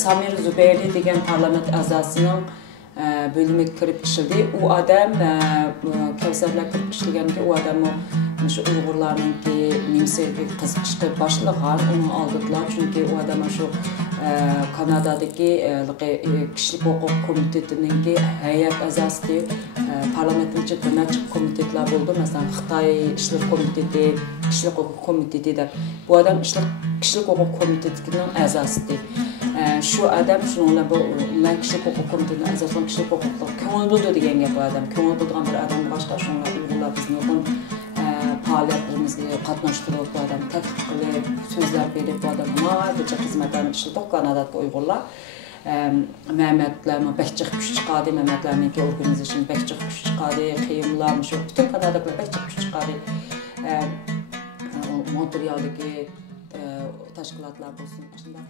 Samir Zübeyirli degan parlament a'zosining bölümü kirib işledi. O adam Kevserler kirib işleganki o adam şu Uyg'urlarninki Nemsiyaga qiziqishga boshlagan, uni oldilar chunki u odam shu Kanadadagi kishilik huquq komitetininki hay'at a'zosi, parlamentgacha bir necha komitetlar bo'ldi. Masalan, Xitoy ishlar komiteti, kishilik huquq komiteti deb. Bu odam kishilik huquq komitetining a'zosi. Şu adam shuninglar bu kishilik huquq komitetining a'zosi, kishilik huquqlar ko'ngil bo'ldi degan gap bu odam. Ko'ngil bo'lgan bir odam boshqa shuninglar Uyg'urlar bizni faaliyetlerimizde katnaştırıp bu adam teklif qilib, sözler verip bu adam barcha xizmatlarni ishlatib Kanadadagi Uyg'urlar Mehmetlarni bekçik kuch chiqadi, Mehmetlarninki organizasyon bekçik kuch chiqadi, qiyimlar shu butun Kanadadagilar bekçik kuch chiqadi. Montrealdagi tashkilotlar bo'lsin, shunday